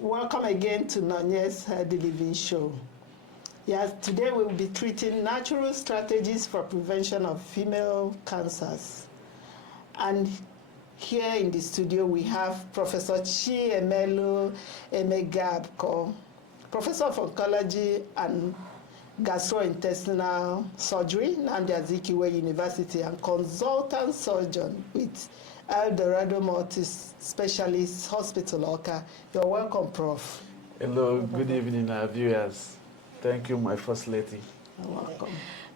Welcome again to Nonye's Healthy Living Show. Yes, today we'll be treating natural strategies for prevention of female cancers. And here in the studio we have Professor Chiemelu Emegabko, Professor of Oncology and Gastrointestinal Surgery, Nnamdi Azikiwe University, and consultant surgeon with El Dorado Multi-Specialist Hospital, Oka. You're welcome, Prof. Hello, good evening, our viewers. Thank you, my First Lady. You're welcome.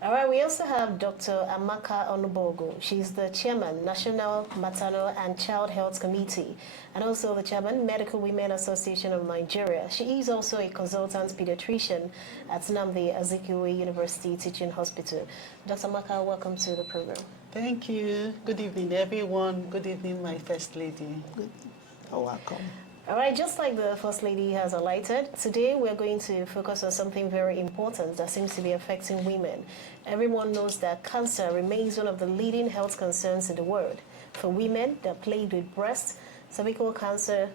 All right, we also have Dr. Amaka Onubogu. She's the chairman, National Maternal and Child Health Committee, and also the chairman, Medical Women Association of Nigeria. She is also a consultant pediatrician at Nnamdi Azikiwe University Teaching Hospital. Dr. Amaka, welcome to the program. Thank you. Good evening, everyone. Good evening, my First Lady. Good. You're welcome. All right, just like the First Lady has highlighted, today we're going to focus on something very important that seems to be affecting women. Everyone knows that cancer remains one of the leading health concerns in the world. For women, they're plagued with breast, cervical cancer,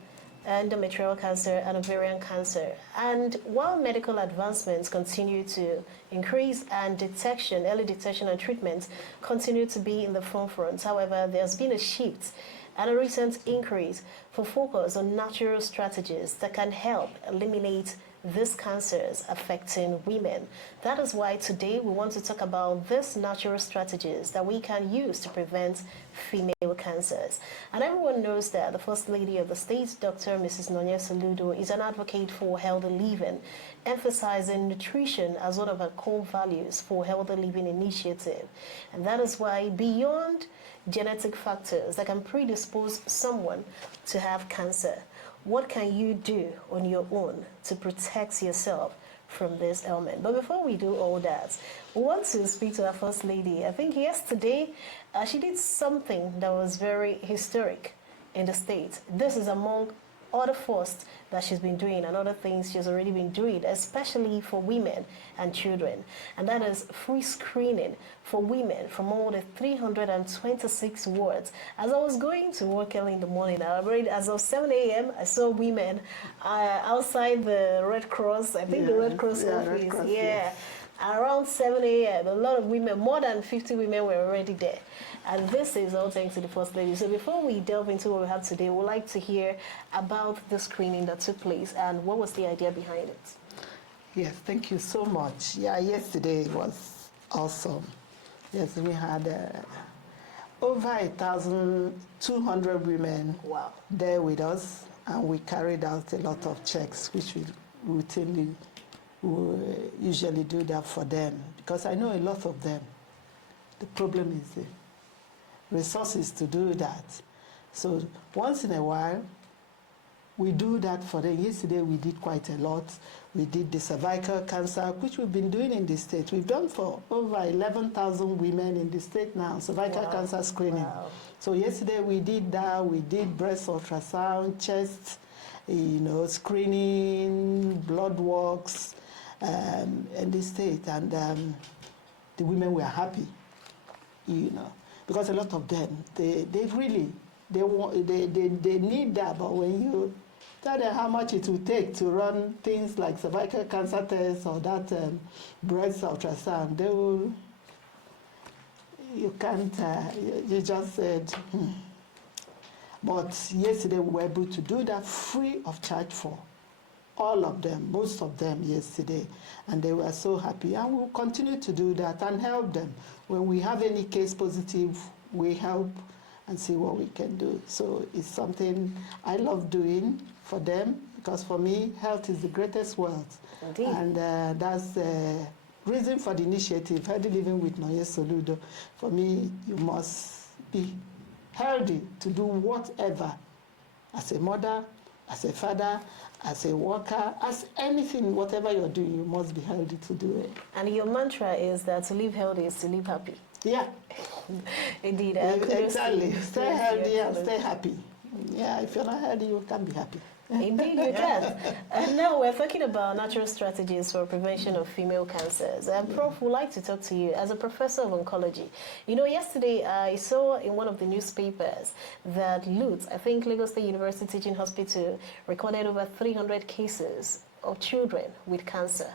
endometrial cancer, and ovarian cancer. And while medical advancements continue to increase and early detection and treatment continue to be in the forefront, however, there's been a shift and a recent increase for focus on natural strategies that can help eliminate these cancers affecting women. That is why today we want to talk about these natural strategies that we can use to prevent female cancers. And everyone knows that the First Lady of the state, Dr. Mrs. Nonye Soludo, is an advocate for healthy living, emphasizing nutrition as one of her core values for healthy living initiative. And that is why beyond genetic factors that can predispose someone to have cancer, what can you do on your own to protect yourself from this ailment? But before we do all that, we want to speak to our First Lady. I think yesterday she did something that was very historic in the state. This is among other firsts that she's been doing and other things she's already been doing, especially for women and children. And that is free screening for women from all the 326 wards. As I was going to work early in the morning, as of 7 a.m., I saw women outside the Red Cross, I think the Red Cross office. Red Cross, Around 7 a.m., a lot of women, more than 50 women were already there. And this is all thanks to the First Lady. So before we delve into what we have today, we'd like to hear about the screening that took place and what was the idea behind it. Yes, thank you so much. Yeah, yesterday was awesome. Yes, we had over 1,200 women there with us, and we carried out a lot of checks, which we routinely usually do that for them, because I know a lot of them. The problem is the resources to do that. So once in a while, we do that for them. Yesterday we did quite a lot. We did the cervical cancer, which we've been doing in the state. We've done for over 11,000 women in the state now, cervical cancer screening. Wow. So yesterday we did that. We did breast ultrasound, chest, screening, blood works, in the state, and the women were happy, because a lot of them, they really need that, but when you tell them how much it will take to run things like cervical cancer tests or that breast ultrasound, they will, you can't, you just said, But yesterday we were able to do that free of charge for all of them, most of them yesterday, and they were so happy. And we'll continue to do that and help them. When we have any case positive, we help and see what we can do. So it's something I love doing for them, because for me, health is the greatest wealth. Indeed. And that's the reason for the initiative, Healthy Living with Nonye Soludo. For me, you must be healthy to do whatever, as a mother, as a father, as a worker, as anything, whatever you're doing, you must be healthy to do it. And your mantra is that to live healthy is to live happy. Yeah. Indeed. Exactly. Stay healthy and stay happy. Yeah, if you're not healthy, you can't be happy. Indeed, you can. And now we're talking about natural strategies for prevention of female cancers. And Prof, would like to talk to you as a professor of oncology. You know, yesterday I saw in one of the newspapers that LUTH, I think Lagos State University Teaching Hospital, recorded over 300 cases of children with cancer.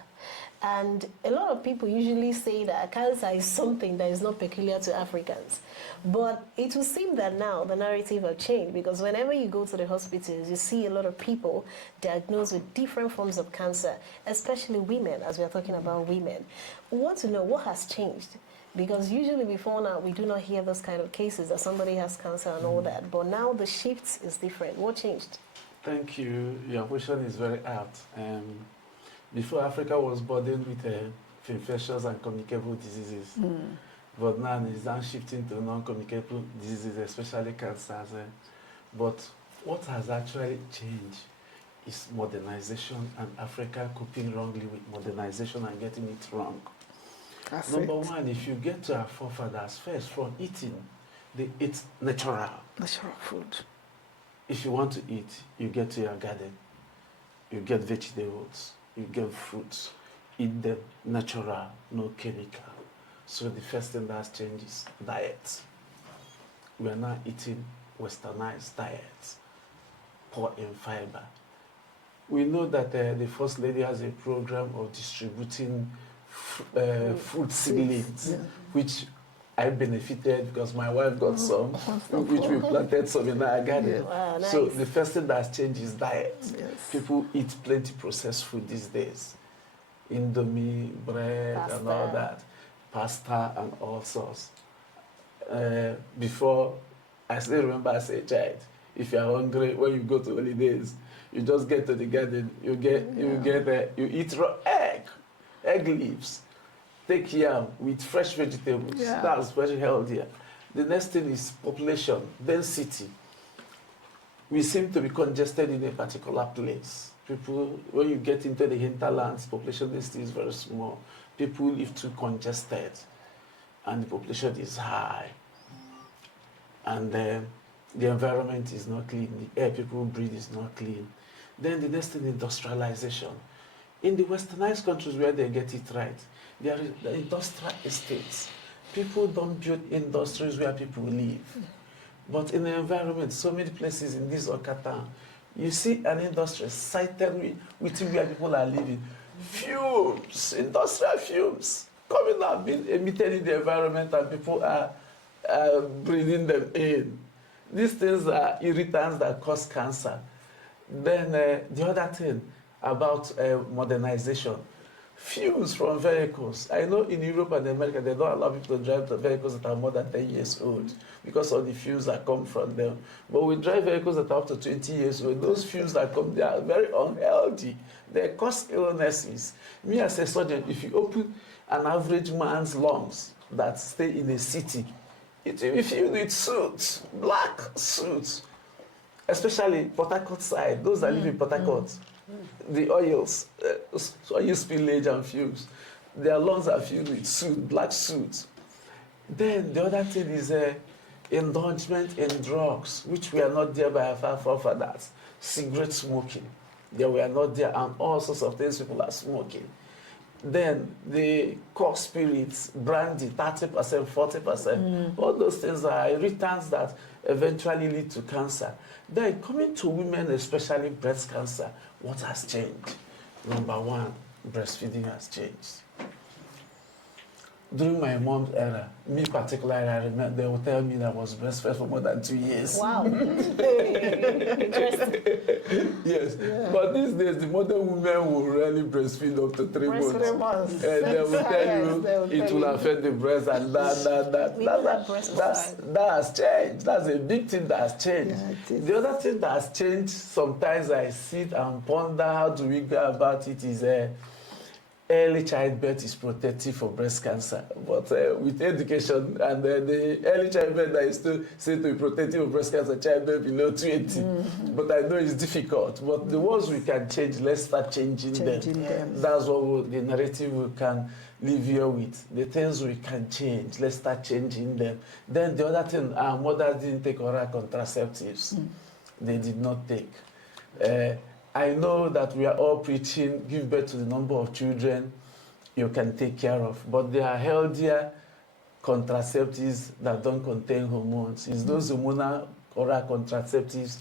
And a lot of people usually say that cancer is something that is not peculiar to Africans. But it would seem that now the narrative has changed, because whenever you go to the hospitals, you see a lot of people diagnosed with different forms of cancer, especially women, as we are talking about women. We want to know what has changed. Because usually before now, we do not hear those kind of cases that somebody has cancer and all that. But now the shift is different. What changed? Thank you. Your question is very apt. Before, Africa was burdened with infectious and communicable diseases. But now it's now shifting to non-communicable diseases, especially cancers. But what has actually changed is modernization, and Africa coping wrongly with modernization and getting it wrong. Number one, if you get to our forefathers first from eating, they eat natural. Natural food. If you want to eat, you get to your garden, you get vegetables, you get fruits, eat them natural, no chemical. So the first thing that changes is diet. We are now eating westernized diets, poor in fiber. We know that the First Lady has a program of distributing fruit seedlings, which I benefited because my wife got some, which we planted some in our garden. Wow, nice. So the first thing that has changed is diet. Yes. People eat plenty processed food these days. Indomie, bread, and all that. Pasta and all sorts. Before, I still remember as a child, if you're hungry, when you go to holidays, you just get to the garden, you eat raw egg leaves. Take yam with fresh vegetables. Yeah. That's very healthier. The next thing is population, density. We seem to be congested in a particular place. People, when you get into the hinterlands, population density is very small. People live too congested, and the population is high. And the environment is not clean. The air people breathe is not clean. Then the next thing, industrialization. In the westernized countries where they get it right, there is the industrial estates. People don't build industries where people live. But in the environment, so many places in this Okata, you see an industry sited within where people are living. Fumes, industrial fumes, coming out, being emitted in the environment, and people are breathing them in. These things are irritants that cause cancer. Then the other thing about modernization, fumes from vehicles. I know in Europe and America, they don't allow people to drive the vehicles that are more than 10 years old because of the fumes that come from them. But we drive vehicles that are up to 20 years old. Those fumes that come, they are very unhealthy. They cause illnesses. Me as a surgeon, if you open an average man's lungs that stay in a city, it will be filled with suits, black suits, especially Port Harcourt side, those that live in Port Harcourt. The oils, oil spillage and fumes, their lungs are filled with soot, black soot. Then the other thing is indulgement in drugs, which were not there by our forefathers. Cigarette smoking, they were not there, and all sorts of things people are smoking. Then the cough spirits, brandy, 30%, 40%, all those things are irritants that eventually lead to cancer. Then coming to women, especially breast cancer, what has changed? Number one, breastfeeding has changed. During my mom's era, me particularly, I remember they would tell me that I was breastfed for more than 2 years. Wow. Interesting. Yes, yeah. But these days, the modern women will rarely breastfeed up to 3 months. 3 months. And they will tell you it will affect the breast and that has changed. That's a big thing that has changed. Yeah, the other thing that has changed, sometimes I sit and ponder how do we go about it, is early childbirth is protective for breast cancer, but with education and the early childbirth that is still said to be protective of breast cancer, childbirth below 20. But I know it's difficult. But the ones we can change, let's start changing them. That's what the narrative we can live here with. The things we can change, let's start changing them. Then the other thing, our mothers didn't take oral contraceptives. They did not take. I know that we are all preaching, give birth to the number of children you can take care of, but there are healthier contraceptives that don't contain hormones. It's those hormonal oral contraceptives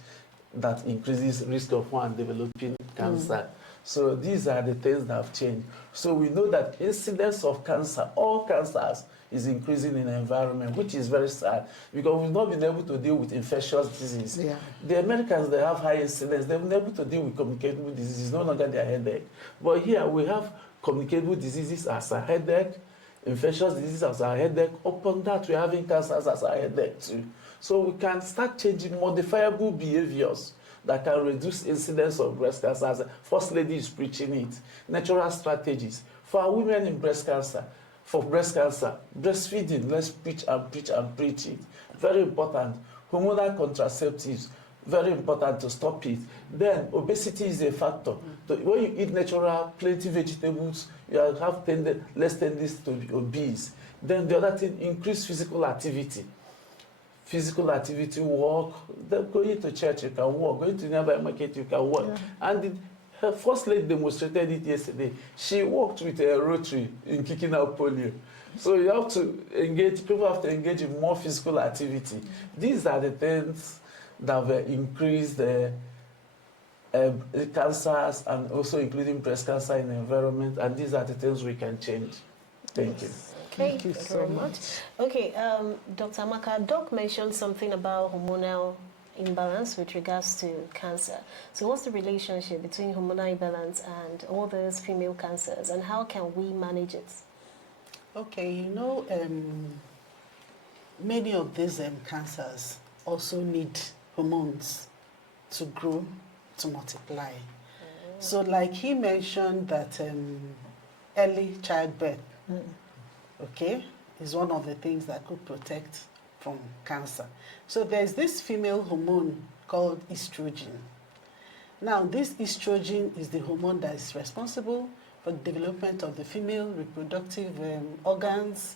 that increases risk of one developing cancer. So these are the things that have changed. So we know that incidence of cancer, all cancers, is increasing in the environment, which is very sad because we've not been able to deal with infectious disease. Yeah. The Americans, they have high incidence. They've been able to deal with communicable diseases, no longer their headache. But here we have communicable diseases as a headache, infectious diseases as a headache. Upon that, we're having cancers as a headache too. So we can start changing modifiable behaviors that can reduce incidence of breast cancer. As First Lady is preaching it. Natural strategies. For our women in breast cancer, for breast cancer, breastfeeding, let's preach and preach and preach it. Very important. Hormonal contraceptives, very important to stop it. Then obesity is a factor. So when you eat natural, plenty vegetables, you have less tendency to be obese. Then the other thing, increase physical activity. Physical activity, walk, going to church, you can walk, going to nearby market, you can walk. Yeah. And her First Lady demonstrated it yesterday. She walked with a rotary in kicking out polio. So you have to engage, people have to engage in more physical activity. These are the things that will increase the cancers and also including breast cancer in the environment, and these are the things we can change. Thank you. Okay, Thank you so very much. Okay, Dr. Amaka, Doc mentioned something about hormonal imbalance with regards to cancer. So what's the relationship between hormonal imbalance and all those female cancers, and how can we manage it? Okay, you know, many of these cancers also need hormones to grow, to multiply. So like he mentioned that early childbirth, okay, is one of the things that could protect from cancer. So there's this female hormone called estrogen. Now, this estrogen is the hormone that is responsible for the development of the female reproductive organs,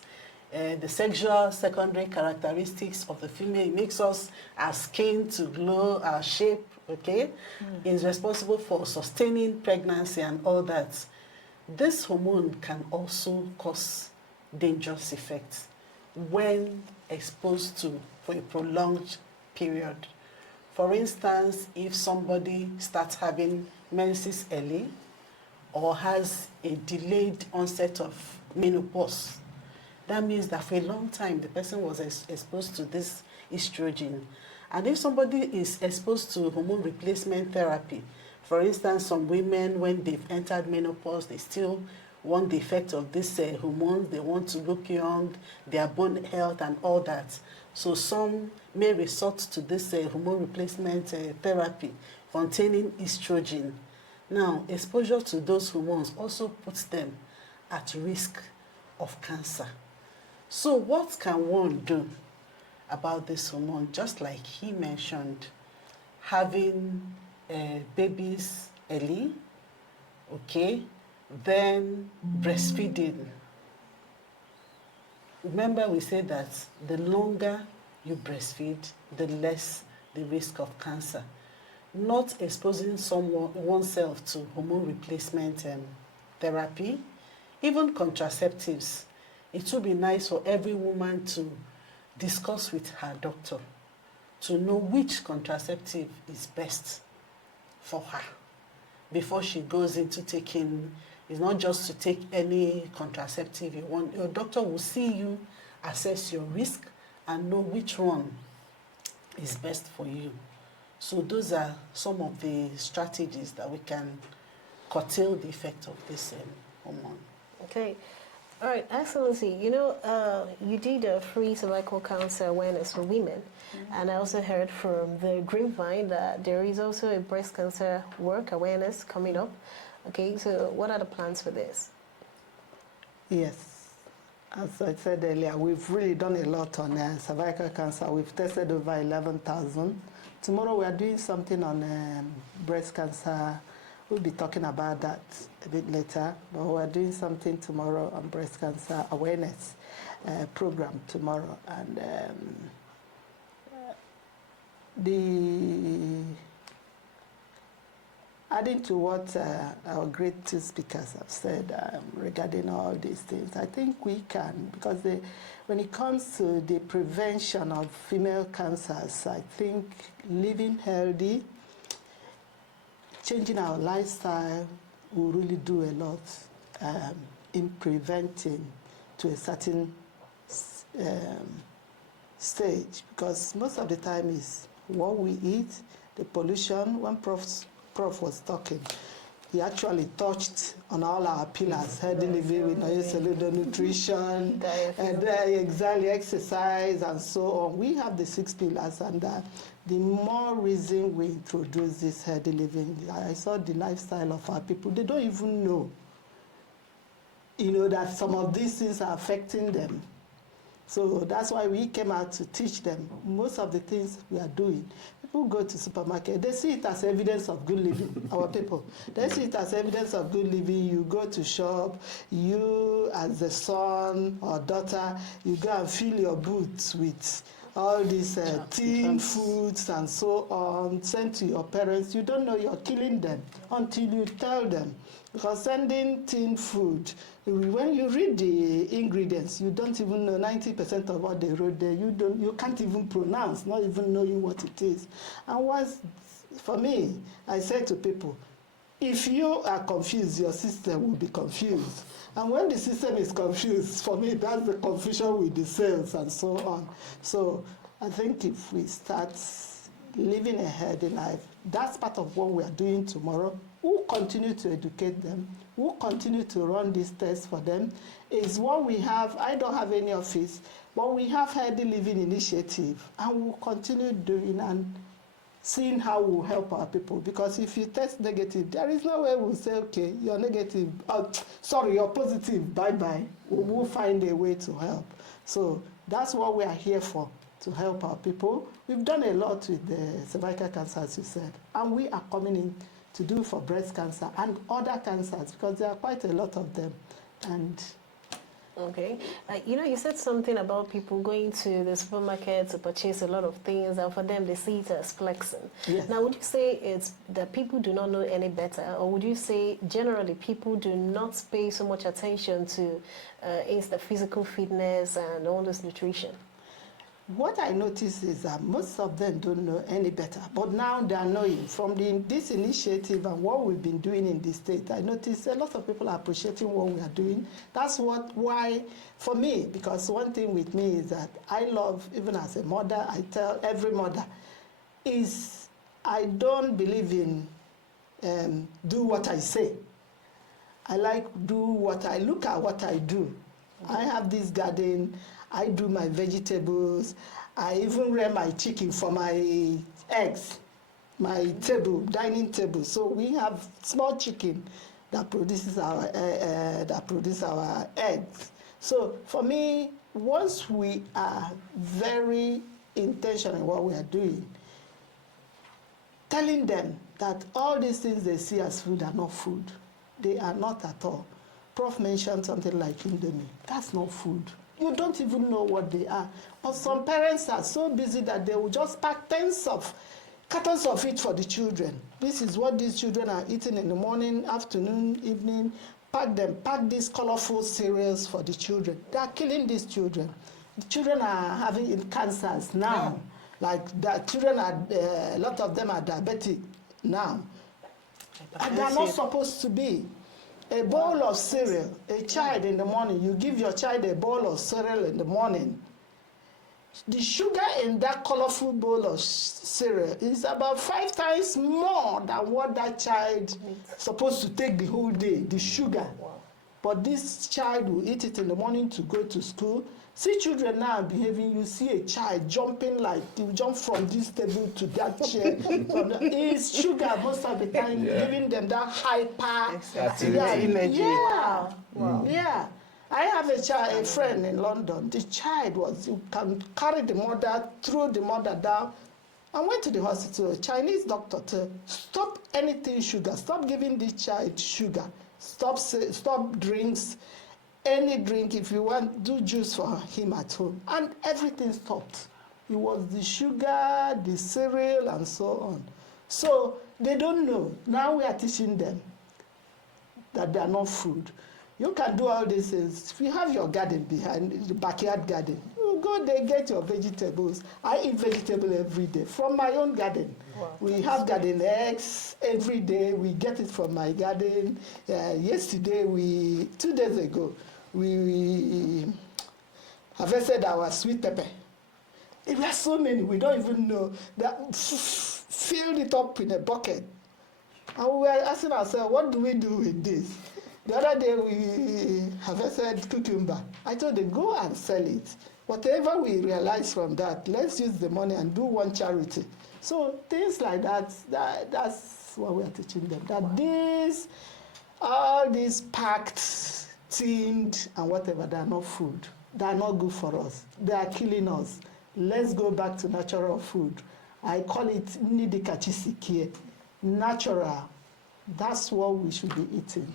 the sexual secondary characteristics of the female. It makes us, our skin to glow, our shape, okay? It's responsible for sustaining pregnancy and all that. This hormone can also cause dangerous effects when exposed to for a prolonged period. For instance, if somebody starts having menses early or has a delayed onset of menopause, that means that for a long time the person was exposed to this estrogen. And if somebody is exposed to hormone replacement therapy, for instance, some women, when they've entered menopause, they still want the effect of this hormones, they want to look young, their bone health and all that. So some may resort to this hormone replacement therapy containing estrogen. Now, exposure to those hormones also puts them at risk of cancer. So what can one do about this hormone? Just like he mentioned, having babies early, okay, then breastfeeding. Remember, we said that the longer you breastfeed, the less the risk of cancer. Not exposing oneself to hormone replacement therapy, even contraceptives. It would be nice for every woman to discuss with her doctor to know which contraceptive is best for her before she goes into taking. It's not just to take any contraceptive you want. Your doctor will see you, assess your risk, and know which one is best for you. So those are some of the strategies that we can curtail the effect of this hormone. Okay. All right, Excellency, you know, you did a free cervical cancer awareness for women, and I also heard from the grapevine that there is also a breast cancer work awareness coming up. Okay, so what are the plans for this? Yes, as I said earlier, we've really done a lot on cervical cancer. We've tested over 11,000. Tomorrow we are doing something on breast cancer. We'll be talking about that a bit later, but we're doing something tomorrow on breast cancer awareness program tomorrow. And adding to what our great two speakers have said regarding all these things, I think we can, because when it comes to the prevention of female cancers, I think living healthy, changing our lifestyle will really do a lot in preventing to a certain stage, because most of the time is what we eat, the pollution. When Prof was talking, he actually touched on all our pillars: healthy living with Nonye Soludo, nutrition, exactly, exercise, and so on. We have the 6 pillars, and the more reason we introduce this healthy living, I saw the lifestyle of our people. They don't even know, that some of these things are affecting them. So that's why we came out to teach them most of the things we are doing. People go to supermarket, they see it as evidence of good living, our people. They see it as evidence of good living. You go to shop, you as the son or daughter, you go and fill your boots with all these tin foods and so on, sent to your parents. You don't know you're killing them until you tell them. Because sending tin food, when you read the ingredients, you don't even know 90% of what they wrote there. You can't even pronounce, not even knowing what it is. And for me, I say to people, if you are confused, your system will be confused. And when the system is confused, for me, that's the confusion with the cells and so on. So I think if we start living a healthy life, that's part of what we are doing tomorrow. We'll continue to educate them. We'll continue to run these tests for them. It's what we have. I don't have any office, but we have Healthy Living Initiative, and we'll continue doing and seeing how we'll help our people. Because if you test negative, there is no way we'll say, okay, you're negative. Sorry, you're positive. Bye-bye. We'll find a way to help. So that's what we are here for, to help our people. We've done a lot with the cervical cancer, as you said, and we are coming in to do for breast cancer and other cancers, because there are quite a lot of them. And okay, you said something about people going to the supermarket to purchase a lot of things, and for them they see it as flexing. yes. Now, would you say it's that people do not know any better, or would you say generally people do not pay so much attention to the physical fitness and all this nutrition? What I notice is that most of them don't know any better, but now they are knowing from this initiative and what we've been doing in the state. I notice a lot of people are appreciating what we are doing. That's why, for me, because one thing with me is that I love, even as a mother, I tell every mother, is I don't believe in do what I say. I like look at what I do. I have this garden. I do my vegetables. I even rear my chicken for my eggs, my dining table. So we have small chicken that produces our eggs. So for me, once we are very intentional in what we are doing, telling them that all these things they see as food are not food. They are not at all. Prof mentioned something like Indomie. That's not food. You don't even know what they are. Or some parents are so busy that they will just pack cartons of it for the children. This is what these children are eating in the morning, afternoon, evening. Pack these colorful cereals for the children. They are killing these children. The children are having cancers now. Yeah. Like the children a lot of them are diabetic now. And they are not supposed to be. A bowl of cereal, a child in the morning, you give your child a bowl of cereal in the morning. The sugar in that colorful bowl of cereal is about 5 times more than what that child is supposed to take the whole day, the sugar. Wow. But this child will eat it in the morning to go to school. See children now behaving, you see a child jumping like, you jump from this table to that chair. It's sugar most of the time, giving them that hyper energy. Yeah. Wow. Yeah. I have a friend in London. The child you can carry the mother, throw the mother down, and went to the hospital. A Chinese doctor to stop anything sugar, stop giving this child sugar, stop drinks. Any drink, if you want, do juice for him at home. And everything stopped. It was the sugar, the cereal, and so on. So They don't know. Now we are teaching them that they are not food. You can do all these things. If you have your garden behind, the backyard garden, you go there, get your vegetables. I eat vegetable every day from my own garden. Wow, We have garden eggs every day. We get it from my garden. Yesterday, 2 days ago, we harvested our sweet pepper. There are so many, we don't even know. That filled it up in a bucket. And we were asking ourselves, what do we do with this? The other day we harvested cucumber. I told them, go and sell it. Whatever we realize from that, let's use the money and do one charity. So things like that, that's what we are teaching them. That all these packed, tinned, and whatever, they are not food. They are not good for us. They are killing us. Let's go back to natural food. I call it nidikachisikie, natural. That's what we should be eating.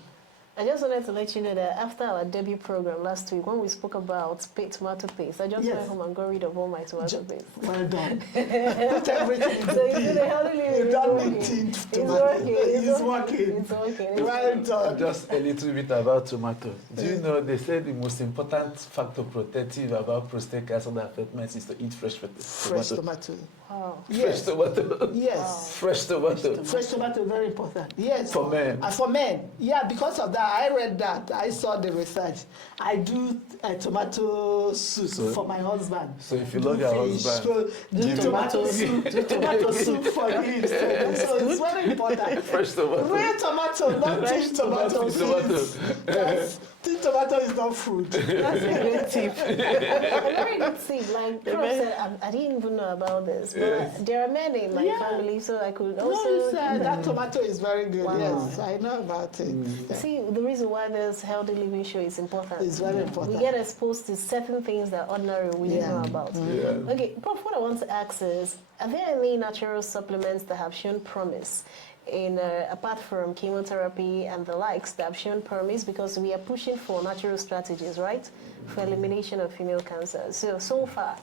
I just wanted to let you know that after our debut program last week, when we spoke about tomato paste, I just went home and got rid of all my tomato paste. Well done. Put everything in So you the healthy living you don't need tinned tomato. It's working. It's working. Well done. Just a little bit about tomato. Do you know they say the most important factor protective about prostate cancer that affects men is to eat fresh Fresh tomato. Wow. Fresh Yes. tomato. Yes. Wow. Fresh tomato. Fresh tomato, very important. Yes. For men. For men. Yeah, because of that, I read that. I saw the research. I do tomato soup for my husband. So if you love your husband, do tomato soup. Do tomato soup for him. So it's very important. fresh tomato. Real tomato, not tin tomato. Yes. Tin tomato is not food. That's a great tip. A very good tip. Like Prof said, I didn't even know about this, but there are men in my family, so I could also. That tomato is very good. Wow. Yes, I know about it. Yeah. See, the reason why this healthy living show is important. It's very important. We get exposed to certain things that ordinary we didn't know about. Yeah. Okay, Prof, what I want to ask is, are there any natural supplements that have shown promise in apart from chemotherapy and the likes that have shown promise, because we are pushing for natural strategies, right, for elimination of female cancer? So far,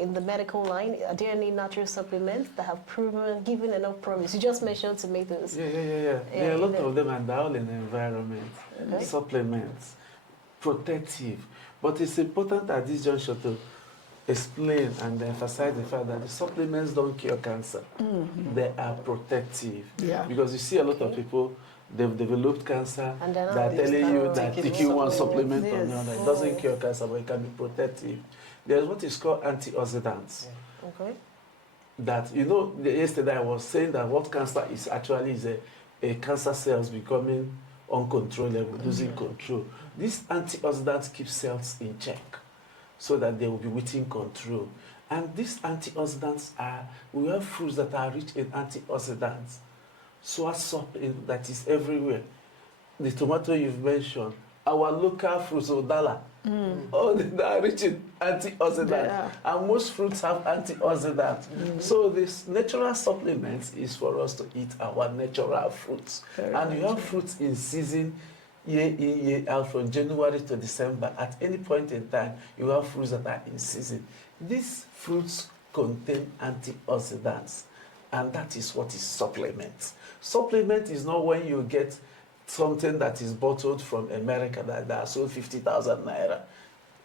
in the medical line, are there any natural supplements that have given enough promise? You just mentioned tomatoes. Yeah. There are a lot of them, and they're all in the environment. Okay. Supplements, protective. But it's important at this juncture to explain and emphasize the fact that the supplements don't cure cancer. They are protective. Yeah. Because you see a lot of people, they've developed cancer, And they're they're not telling you that taking taking one supplement supplements. or the other, it doesn't cure cancer, but it can be protective. There's what is called antioxidants. Okay. That, yesterday I was saying that what cancer is actually is a cancer cells becoming uncontrollable, losing control. These antioxidants keep cells in check so that they will be within control. And these antioxidants we have fruits that are rich in antioxidants. Soursop that is everywhere. The tomato you've mentioned, our local fruits, Odala, all they are rich in antioxidants. And most fruits have antioxidants. So this natural supplements is for us to eat our natural fruits. And you have fruits in season, year in, year out, from January to December. At any point in time, you have fruits that are in season. These fruits contain antioxidants, and that is what is supplement. Supplement is not when you get something that is bottled from America that are sold 50,000 naira.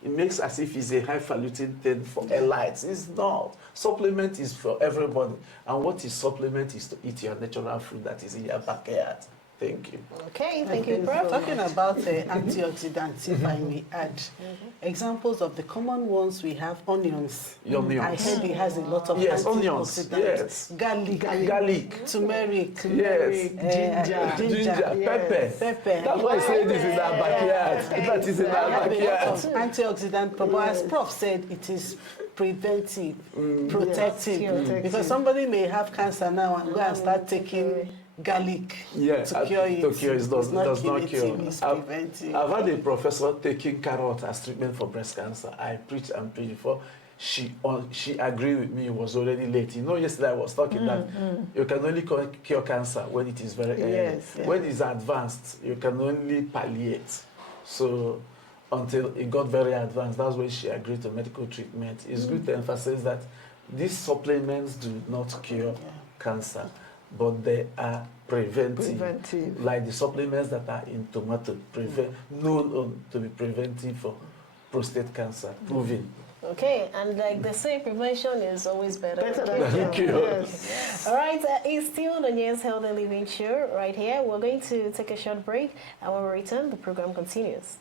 It makes as if it's a highfalutin thing for elites. It's not. Supplement is for everybody. And what is supplement is to eat your natural food that is in your backyard. Thank you. Okay, thank you, Prof. Talking about antioxidants, if I may add, examples of the common ones we have: onions. Onions. I heard it has a lot of onions. antioxidants. Yes. Garlic. Turmeric. Yes. Ginger. Pepper. That's why I say this is our backyard. That is in our backyard. Antioxidant, but as Prof said, it is preventive, protective. Yes. Because somebody may have cancer now and go and start taking garlic to cure it. To cure it does not cure. It's preventive. I've had a professor taking carrot as treatment for breast cancer. I preached and preached before. She agreed with me. It was already late. Yesterday I was talking that you can only cure cancer when it is very early. Yes, yeah. When it's advanced, you can only palliate. So until it got very advanced, that's when she agreed to medical treatment. It's good to emphasize that these supplements do not cure cancer. but they are preventive. Preventive. Like the supplements that are in tomato, known to be preventive for prostate cancer, proven. Okay, and like they say, prevention is always better. Better than than cure. cure. Yes. All right, it's still Nonye's Healthy Living Show right here. We're going to take a short break, and when we return, the program continues.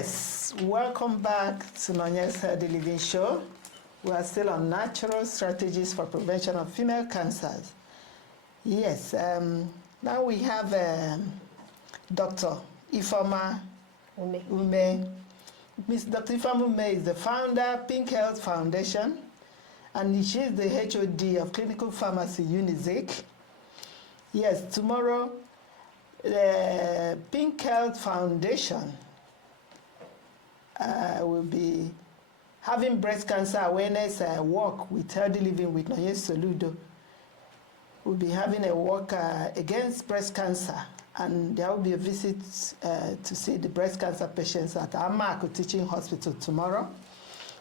Yes, welcome back to Nonye's Healthy Living Show. We are still on natural strategies for prevention of female cancers. Yes, now we have Dr. Ifeoma Ume. Ms. Dr. Ifeoma Ume is the founder, Pink Health Foundation, and she is the HOD of Clinical Pharmacy Unizik. Yes, tomorrow, the Pink Health Foundation will be having breast cancer awareness walk with Healthy Living with Nonye Soludo. We'll be having a walk against breast cancer, and there will be a visit to see the breast cancer patients at Amaku Teaching Hospital tomorrow.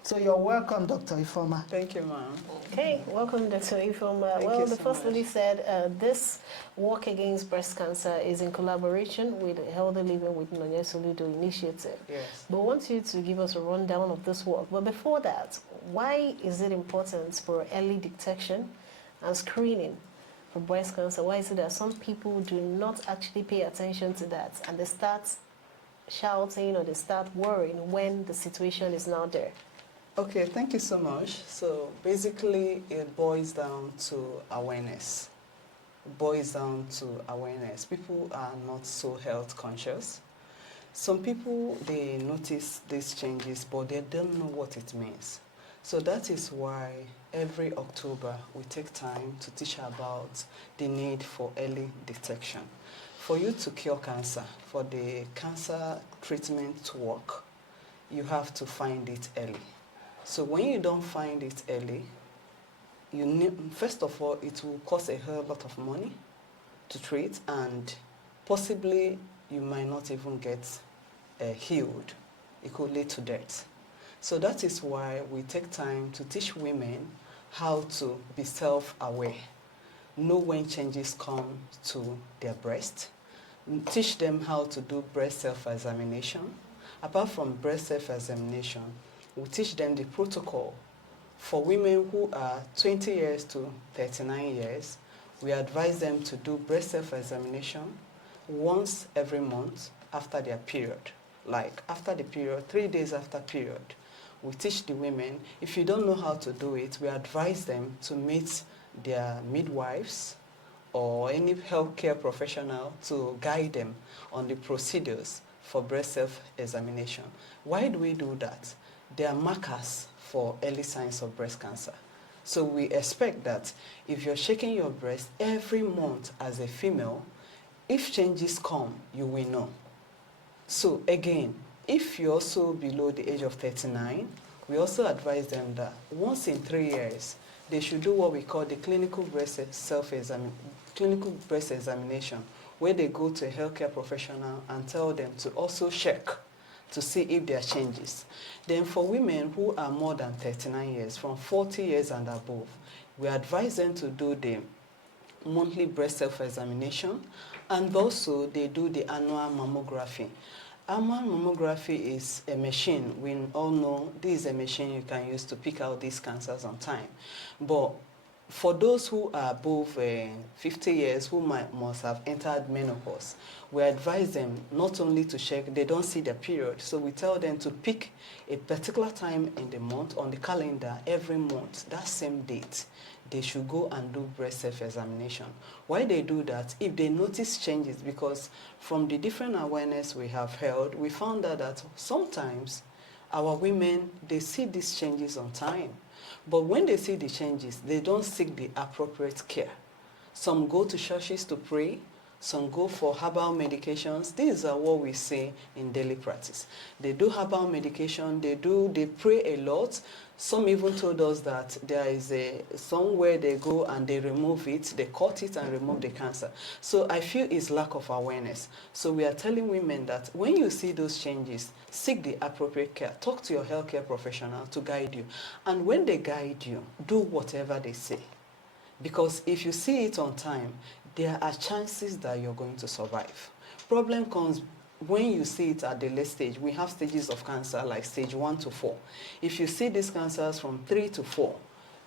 So you're welcome, Dr. Ifeoma. Thank you, ma'am. Okay, welcome, Dr. Ifeoma. Well, the First Lady said this walk against breast cancer is in collaboration with the Healthy Living with Nonye Soludo initiative. Yes. But I want you to give us a rundown of this walk. But before that, why is it important for early detection and screening for breast cancer? Why is it that some people do not actually pay attention to that and they start shouting or they start worrying when the situation is not there? Okay, thank you so much. So basically, it boils down to awareness. It boils down to awareness. People are not so health conscious. Some people, they notice these changes, but they don't know what it means. So that is why every October we take time to teach about the need for early detection. For you to cure cancer, for the cancer treatment to work, you have to find it early. So when you don't find it early, you need, first of all, it will cost a whole lot of money to treat, and possibly you might not even get healed. It could lead to death. So that is why we take time to teach women how to be self-aware, know when changes come to their breast, teach them how to do breast self-examination. Apart from breast self-examination, we teach them the protocol. For women who are 20 years to 39 years, we advise them to do breast self-examination once every month after their period. Like after the period, 3 days after period, we teach the women. If you don't know how to do it, we advise them to meet their midwives or any healthcare professional to guide them on the procedures for breast self-examination. Why do we do that? They are markers for early signs of breast cancer. So we expect that if you're shaking your breast every month as a female, if changes come, you will know. So again, if you're also below the age of 39, we also advise them that once in 3 years, they should do what we call the clinical breast examination, where they go to a healthcare professional and tell them to also check to see if there are changes. Then for women who are more than 39 years, from 40 years and above, we advise them to do the monthly breast self-examination, and also they do the annual mammography. Annual mammography is a machine. We all know this is a machine you can use to pick out these cancers on time. But for those who are above 50 years, who must have entered menopause, we advise them not only to check, they don't see the period, so we tell them to pick a particular time in the month on the calendar every month, that same date, they should go and do breast self-examination. Why they do that? If they notice changes, because from the different awareness we have held, we found out that sometimes our women, they see these changes on time. But when they see the changes, they don't seek the appropriate care. Some go to churches to pray, some go for herbal medications. These are what we see in daily practice. They do herbal medication, they pray a lot. Some even told us that there is somewhere they go and they remove it, they cut it and remove the cancer. So I feel it's lack of awareness. So we are telling women that when you see those changes, seek the appropriate care. Talk to your healthcare professional to guide you. And when they guide you, do whatever they say. Because if you see it on time, there are chances that you're going to survive. Problem comes when you see it at the late stage. We have stages of cancer like stage 1 to 4. If you see these cancers from 3 to 4,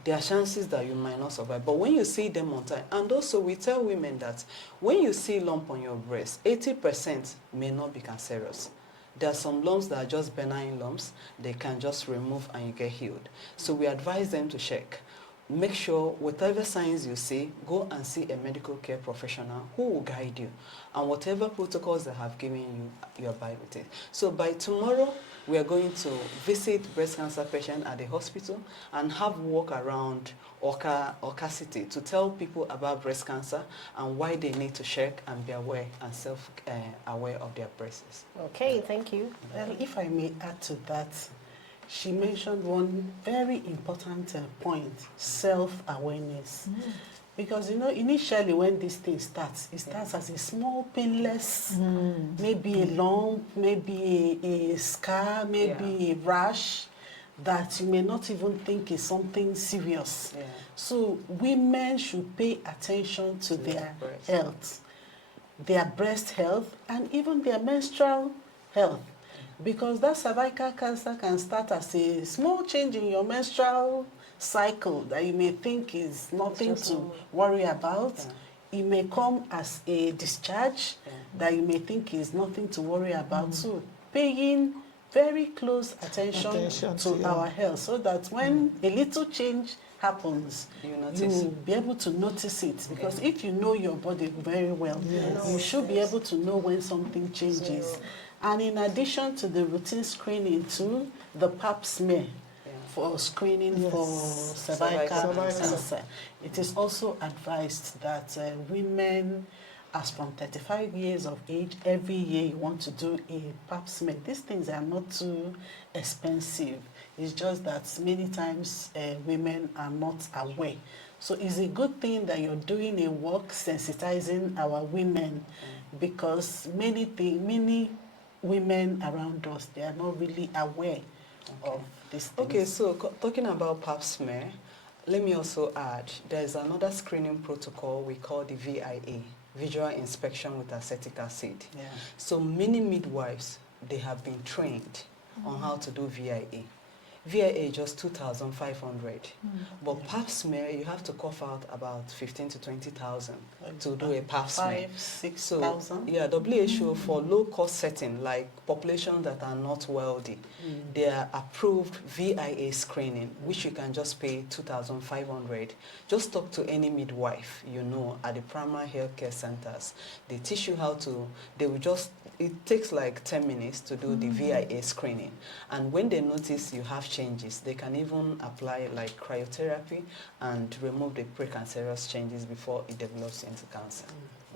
there are chances that you might not survive. But when you see them on time, and also we tell women that when you see lump on your breast, 80% may not be cancerous. There are some lumps that are just benign lumps. They can just remove and you get healed. So we advise them to check. Make sure whatever signs you see, go and see a medical care professional who will guide you. And whatever protocols they have given you, you abide with it. So by tomorrow, we are going to visit breast cancer patients at the hospital and have walk around Oka City to tell people about breast cancer and why they need to check and be aware and self-aware of their breasts. Okay, thank you. If I may add to that, she mentioned one very important point, self-awareness. Because, you know, initially when this thing starts, it starts as a small, painless, maybe a lump, maybe a scar, maybe a rash that you may not even think is something serious. Yeah. So women should pay attention to their breast health, their breast health, and even their menstrual health. Because that cervical cancer can start as a small change in your menstrual cycle that you may think is nothing to worry about. Yeah. It may come as a discharge that you may think is nothing to worry about. So paying very close attention to our health so that when a little change happens, you'll be able to notice it. Because if you know your body very well, you should be able to know when something changes. And in addition to the routine screening too, the pap smear for screening for cervical cancer. It is also advised that women as from 35 years of age, every year you want to do a pap smear. These things are not too expensive. It's just that many times women are not aware. So it's a good thing that you're doing a work sensitizing our women because many women around us, they are not really aware of this thing. Okay, so talking about pap smear, let me also add, there's another screening protocol we call the VIA, Visual Inspection with Acetic Acid. Yeah. So many midwives, they have been trained on how to do VIA. VIA just 2,500, but pap smear you have to cough out about 15 to 20,000 to do a pap smear. 5,000-6,000. Yeah, WHO for low cost setting like populations that are not wealthy, they are approved VIA screening, which you can just pay 2,500. Just talk to any midwife you know at the primary healthcare centers. They teach you how to. They will just. It takes like 10 minutes to do the VIA screening. And when they notice you have changes, they can even apply like cryotherapy and remove the precancerous changes before it develops into cancer.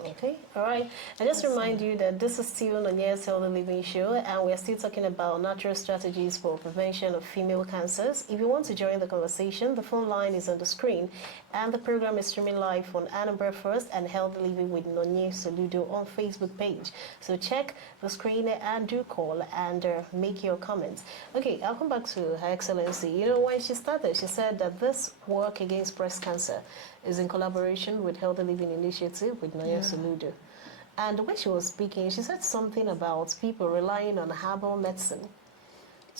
Okay, all right. I just remind you that this is still Nonye Soludo Living Show, and we're still talking about natural strategies for prevention of female cancers. If you want to join the conversation, the phone line is on the screen, and the program is streaming live on Anna Breakfast and Healthy Living with Nonye Soludo on Facebook page. So check the screen and do call and make your comments. Okay, I'll come back to Her Excellency. You know, when she started, she said that this work against breast cancer is in collaboration with Healthy Living Initiative with Nonye Soludo. And when she was speaking, she said something about people relying on herbal medicine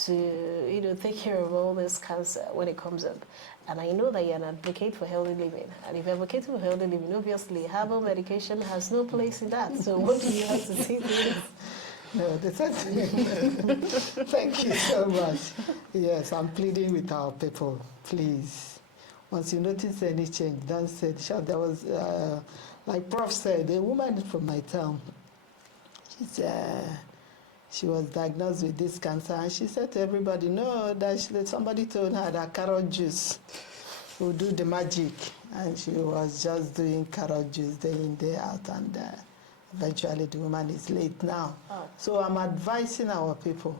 to, you know, take care of all this cancer when it comes up. And I know that you're an advocate for healthy living. And if you're advocating for healthy living, obviously herbal medication has no place in that. So what do you have to say to this? No, thank you so much. Yes, I'm pleading with our people, please. Once you notice any change, don't say, there was, like Prof said, a woman from my town, she was diagnosed with this cancer, and she said to everybody, no, that somebody told her that carrot juice will do the magic, and she was just doing carrot juice day in, day out, and eventually the woman is late now. Oh. So I'm advising our people,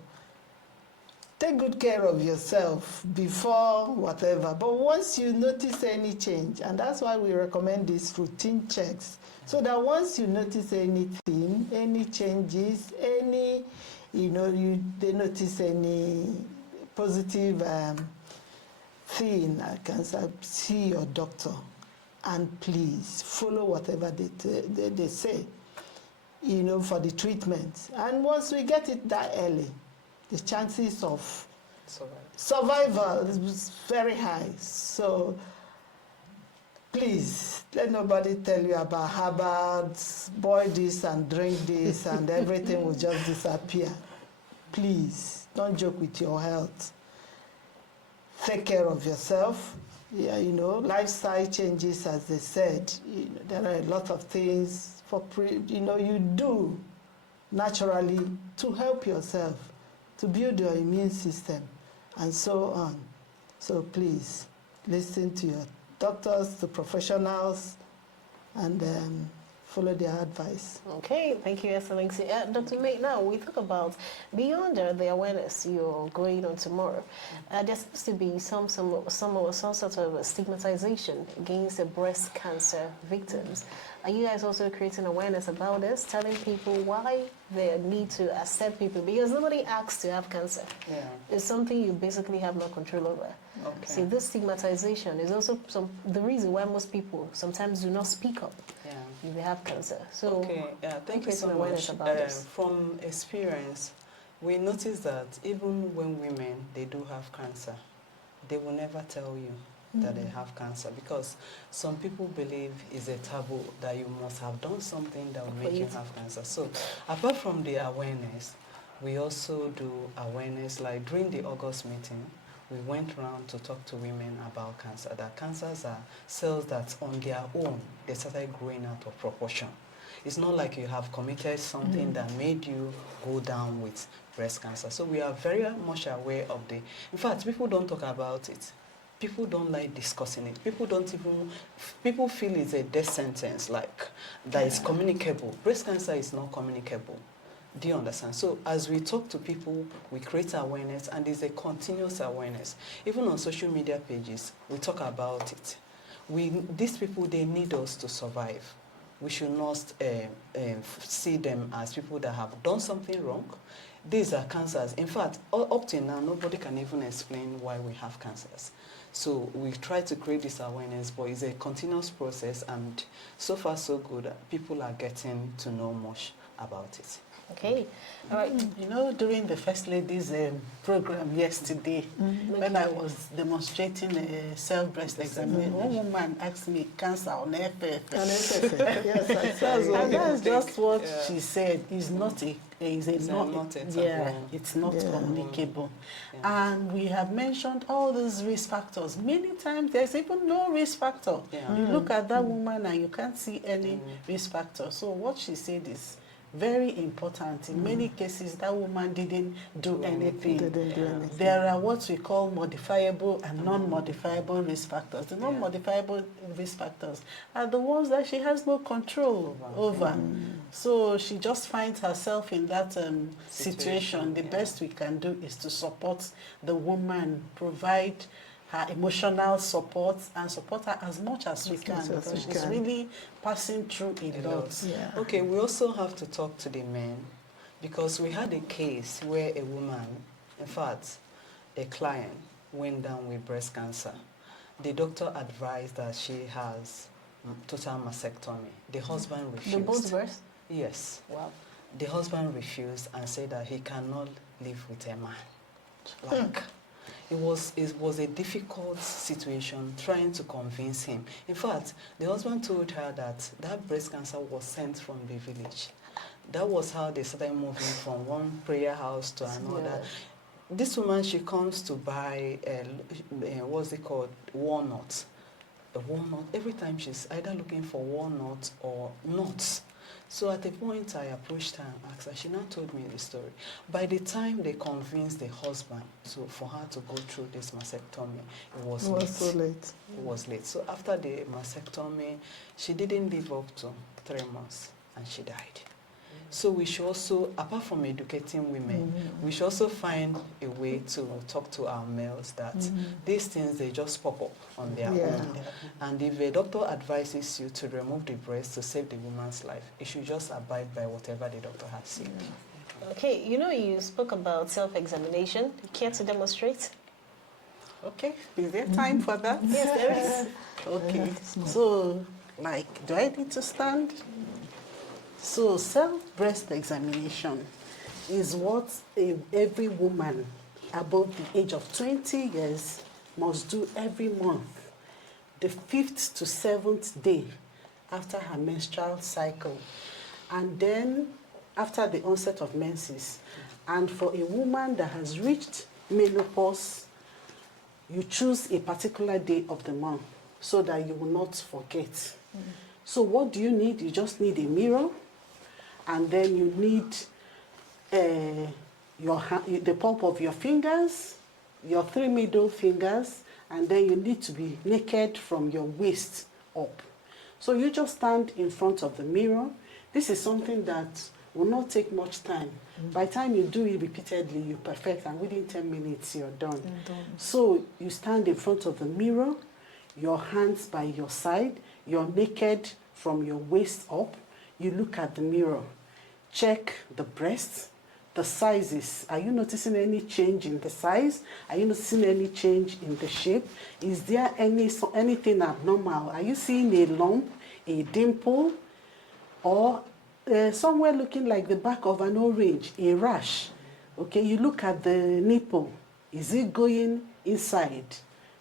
take good care of yourself before whatever. But once you notice any change, and that's why we recommend these routine checks, so that once you notice anything, any changes, any, you know, they notice any positive thing, I can see your doctor, and please follow whatever they say, you know, for the treatment. And once we get it that early, the chances of survival is very high. So please, let nobody tell you about herbals, boil this and drink this, and everything will just disappear. please, don't joke with your health. Take care of yourself. Yeah, you know, lifestyle changes, as they said. You know, there are a lot of things you do naturally to help yourself, to build your immune system, and so on. So please, listen to your doctors, to professionals, and follow their advice. Okay, thank you, Excellency. Dr. May, now we talk about beyond the awareness you're going on tomorrow. There seems to be some sort of stigmatization against the breast cancer victims. Are you guys also creating awareness about this, telling people why they need to accept people? Because nobody asks to have cancer. Yeah. It's something you basically have no control over. Okay. See, this stigmatization is also the reason why most people sometimes do not speak up Yeah. if they have cancer. So, Okay, thank you so awareness much. about this. From experience, we notice that even when women, they do have cancer, they will never tell you that they have cancer, because some people believe it's a taboo that you must have done something that will make you have cancer. So apart from the awareness, we also do awareness, like during the August meeting, we went around to talk to women about cancer, that cancers are cells that on their own, they started growing out of proportion. It's not like you have committed something that made you go down with breast cancer. So we are very much aware of in fact, people don't talk about it. People don't like discussing it. People feel it's a death sentence, like that is communicable. Breast cancer is not communicable. Do you understand? So as we talk to people, we create awareness, and there's a continuous awareness. Even on social media pages, we talk about it. These people, they need us to survive. We should not see them as people that have done something wrong. These are cancers. In fact, up till now, nobody can even explain why we have cancers. So we try to create this awareness, but it's a continuous process, and so far so good. People are getting to know much about it. okay, all right. You know, during the First Lady's program yesterday, when I was demonstrating a self-breast examination, one woman asked me, cancer on FF. Yes, And that's just what Yeah. she said. It's not it's not Yeah. communicable. Yeah. And we have mentioned all those risk factors. Many times there's even no risk factor. Yeah. You look at that woman and you can't see any risk factor. So what she said is very important. In many cases, that woman didn't do anything. Didn't do anything. There are what we call modifiable and non-modifiable risk factors. The non-modifiable risk factors are the ones that she has no control over. So she just finds herself in that situation. The best we can do is to support the woman, provide her emotional support, and support her as much as we can, because she's really passing through a lot. Yeah. Okay, we also have to talk to the men, because we had a case where a woman, in fact, a client, went down with breast cancer. The doctor advised that she has total mastectomy. The husband refused. The both breasts? Yes. Wow. The husband refused and said that he cannot live with a man. Like, it was a difficult situation trying to convince him. In fact, the husband told her that breast cancer was sent from the village. That was how they started moving from one prayer house to another. Yeah. This woman, she comes to buy, what's it called, walnut. A walnut. Every time she's either looking for walnut or nuts. So at a point, I approached her and asked her. She now told me the story. By the time they convinced the husband for her to go through this mastectomy, it was late. So late. It was late. So after the mastectomy, she didn't live up to 3 months, and she died. So we should also, apart from educating women, we should also find a way to talk to our males that these things, they just pop up on their own. And if a doctor advises you to remove the breast to save the woman's life, you should just abide by whatever the doctor has said. Okay, you know, you spoke about self-examination. Care to demonstrate? Okay, is there time for that? Yes, there is. Okay, so, do I need to stand? So self-breast examination is what every woman above the age of 20 years must do every month, the 5th to 7th day after her menstrual cycle. And then after the onset of menses, And for a woman that has reached menopause, you choose a particular day of the month so that you will not forget. So what do you need? You just need a mirror, and then you need the pulp of your fingers, your 3 middle fingers, and then you need to be naked from your waist up. So you just stand in front of the mirror. This is something that will not take much time. By the time you do it repeatedly, you perfect, and within 10 minutes, you're done. So you stand in front of the mirror, your hands by your side, you're naked from your waist up. You look at the mirror, check the breasts, the sizes. Are you noticing any change in the size? Are you noticing any change in the shape? Is there anything abnormal? Are you seeing a lump, a dimple, or somewhere looking like the back of an orange, a rash? Okay, you look at the nipple. Is it going inside?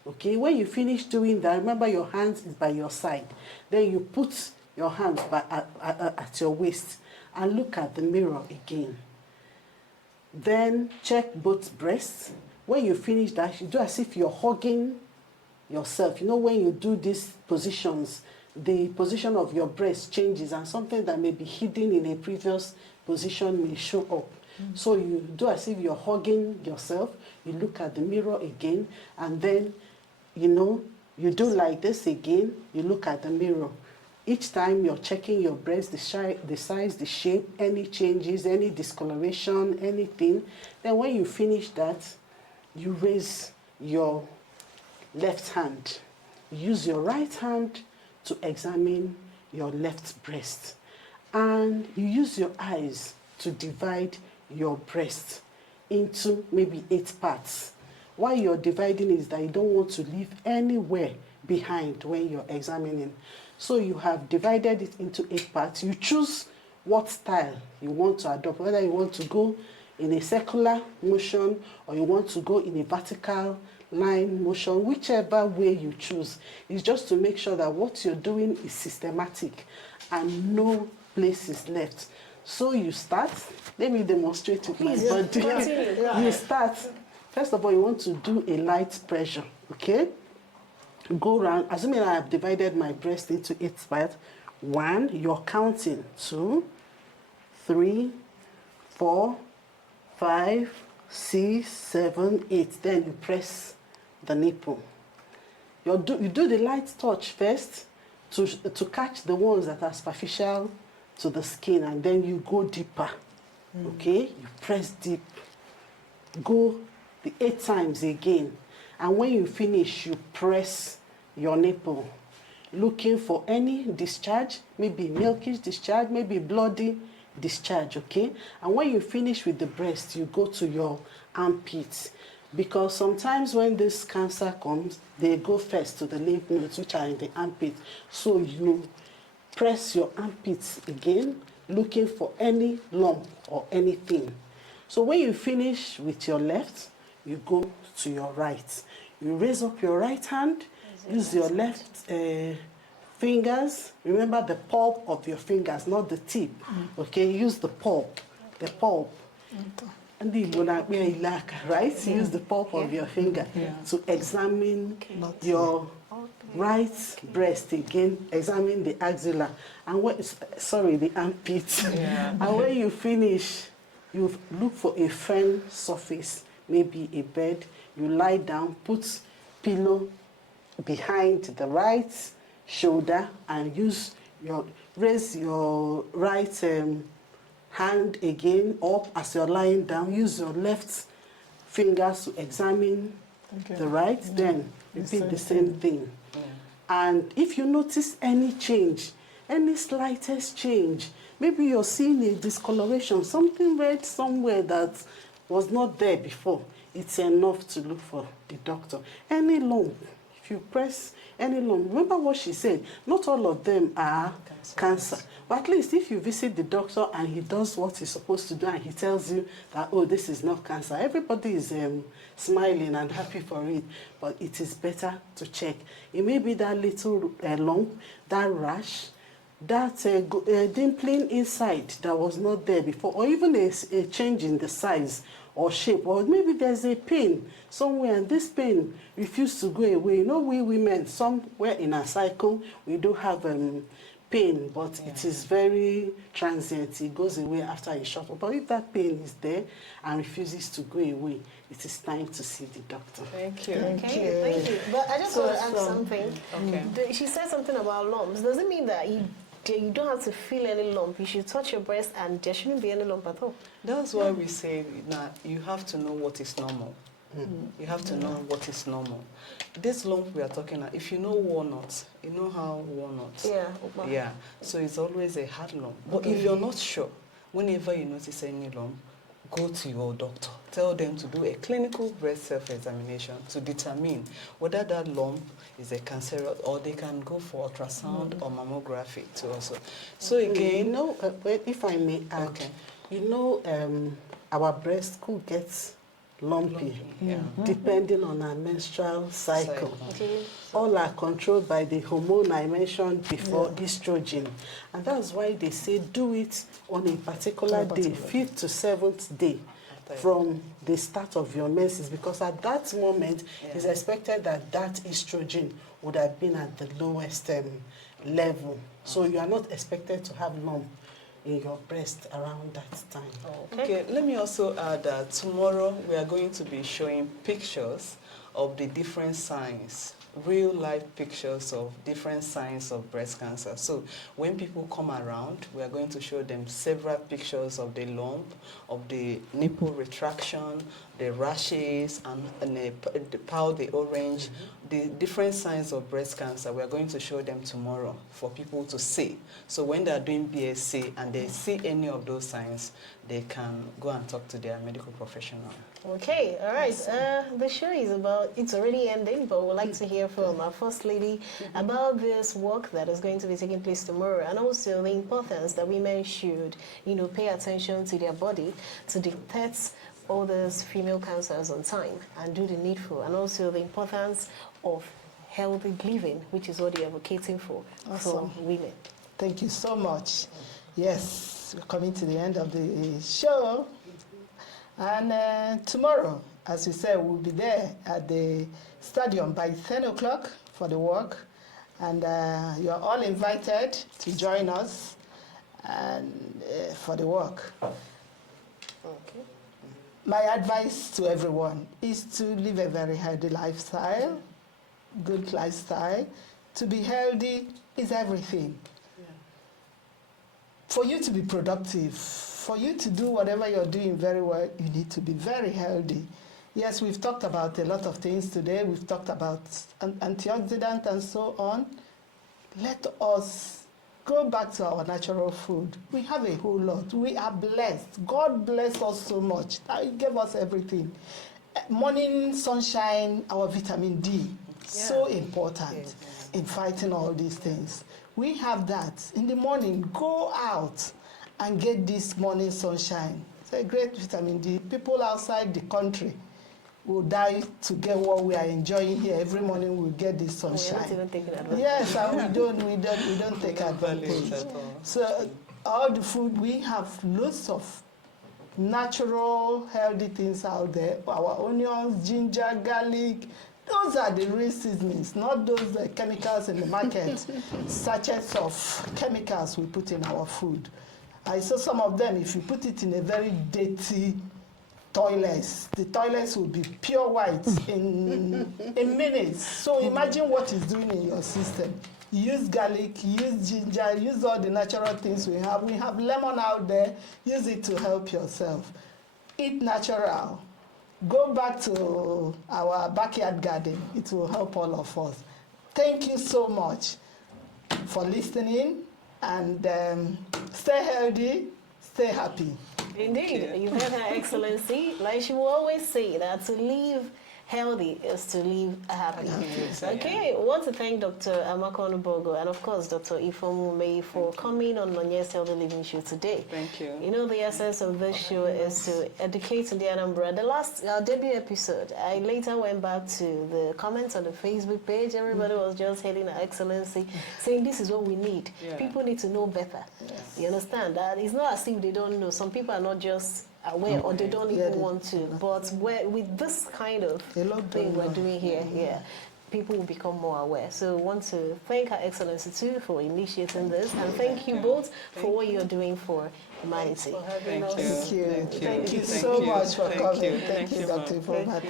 Okay, when you finish doing that, remember your hands is by your side. Then you put your hands at your waist and look at the mirror again. Then check both breasts. When you finish that, you do as if you're hugging yourself. You know, when you do these positions, the position of your breast changes, and something that may be hidden in a previous position may show up. So you do as if you're hugging yourself. You look at the mirror again, and then, you know, you do like this again. You look at the mirror. Each time you're checking your breast, the size, the shape, any changes, any discoloration, anything. Then when you finish that, you raise your left hand. Use your right hand to examine your left breast. And you use your eyes to divide your breast into maybe 8 parts. Why you're dividing is that you don't want to leave anywhere behind when you're examining. So you have divided it into 8 parts. You choose what style you want to adopt, whether you want to go in a circular motion or you want to go in a vertical line motion, whichever way you choose. It's just to make sure that what you're doing is systematic and no place is left. So you start, let me demonstrate with my body. You start, first of all, you want to do a light pressure, okay? Go around, assuming I have divided my breast into 8 parts. 1, you're counting. 2, 3, 4, 5, 6, 7, 8. Then you press the nipple. You do the light touch first to catch the ones that are superficial to the skin, and then you go deeper. Okay? You press deep. Go the 8 times again. And when you finish, you press your nipple, looking for any discharge, maybe milkish discharge, maybe bloody discharge, okay? And when you finish with the breast, you go to your armpits. Because sometimes when this cancer comes, they go first to the lymph nodes, which are in the armpit. So you press your armpits again, looking for any lump or anything. So when you finish with your left, you go to your right. You raise up your right hand, use your left fingers. Remember the pulp of your fingers, not the tip. Okay, use the pulp. The pulp. And right? Use the pulp of your finger to examine your right breast again, examine the axilla, and the armpit. And when you finish, you look for a firm surface, maybe a bed. You lie down, put pillow behind the right shoulder, and raise your right hand again up as you're lying down. Use your left fingers to examine the right, then repeat the same thing. And if you notice any change, any slightest change, maybe you're seeing a discoloration, something red somewhere that was not there before, it's enough to look for the doctor. Any lump, if you press any lump, remember what she said, not all of them are cancer. But at least if you visit the doctor and he does what he's supposed to do and he tells you that, oh, this is not cancer, everybody is smiling and happy for it. But it is better to check. It may be that little lump, that rash, that dimpling inside that was not there before, or even a change in the size or shape, or maybe there's a pain somewhere and this pain refuses to go away. You know, we women, somewhere in our cycle, we do have pain, but it is very transient. It goes away after a short while. But if that pain is there and refuses to go away, it is time to see the doctor. Thank you. Okay, thank you. But I just want to add something. Okay. She said something about lumps. Does it mean that you don't have to feel any lump? You should touch your breast and there shouldn't be any lump at all? That's why we say now you have to know what is normal. You have to know what is normal. This lump we are talking about, if you know walnuts, you know how walnuts. Yeah. Yeah. So it's always a hard lump. But if you're not sure, whenever you notice any lump, go to your doctor. Tell them to do a clinical breast self-examination to determine whether that lump is a cancerous, or they can go for ultrasound or mammography too also. So again, You know, if I may add, okay. you know, our breast could get lumpy, Yeah. depending on our menstrual cycle. Okay. All are controlled by the hormone I mentioned before, estrogen. And that's why they say do it on a particular day, 5th to 7th day from the start of your menses, because at that moment it's expected that that estrogen would have been at the lowest level. So you are not expected to have lump in your breast around that time. Okay, let me also add that tomorrow we are going to be showing pictures of the different signs, real life pictures of different signs of breast cancer. So when people come around, we are going to show them several pictures of the lump, of the nipple retraction, the rashes, and the pale, the orange, the different signs of breast cancer. We are going to show them tomorrow for people to see. So when they are doing BSc and they see any of those signs, they can go and talk to their medical professional. Okay, all right. The show is it's already ending, but we'd like to hear from our First Lady about this work that is going to be taking place tomorrow, and also the importance that women should, pay attention to their body to detect all those female cancers on time and do the needful, and also the importance of healthy living, which is what you're advocating for women. Thank you so much. Yes, we're coming to the end of the show. And tomorrow, as we said, we'll be there at the stadium by 10 o'clock for the work. And you're all invited to join us and for the work. Okay. My advice to everyone is to live a very healthy lifestyle, good lifestyle. To be healthy is everything. For you to be productive, for you to do whatever you're doing very well, you need to be very healthy. Yes, we've talked about a lot of things today. We've talked about antioxidants and so on. Let us go back to our natural food. We have a whole lot. We are blessed. God bless us so much. He gave us everything. Morning sunshine, our vitamin D, so important in fighting all these things. We have that. In the morning, go out and get this morning sunshine. It's a great vitamin D. People outside the country will die to get what we are enjoying here. Every morning we get this sunshine. We're not even taking advantage. Yes, and we don't take advantage. So all the food, we have lots of natural, healthy things out there. Our onions, ginger, garlic, those are the real seasonings, not those chemicals in the market, sachets of chemicals we put in our food. I saw some of them, if you put it in a very dirty toilets, the toilets will be pure white in minutes. So imagine what it's doing in your system. Use garlic, use ginger, use all the natural things we have. We have lemon out there, use it to help yourself. Eat natural. Go back to our backyard garden. It will help all of us. Thank you so much for listening, and stay healthy, stay happy. Indeed, you've heard Her Excellency. Like she will always say, that to live healthy is to live happy. Yes, Okay, I want to thank Dr. Amaka Onubogo and of course Dr. Ifomu May for coming on Nonye Soludo Living Show today. Thank you. You know, the essence of this show is to educate in the Anambra. The last, our debut episode, I later went back to the comments on the Facebook page. Everybody was just hailing Her Excellency, saying this is what we need. Yeah. People need to know better. You understand? That it's not as if they don't know. Some people are not just aware or they don't even want to. But with this kind of thing we're doing here, people will become more aware. So I want to thank Her Excellency too for initiating this, and thank you both for what you're doing for humanity. Thank you so much for coming. Thank you, Dr. Ifoma.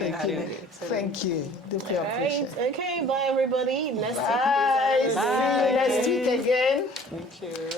Thank you. Deeply appreciate it. Okay, bye everybody. Bye. See you next week again. Thank you.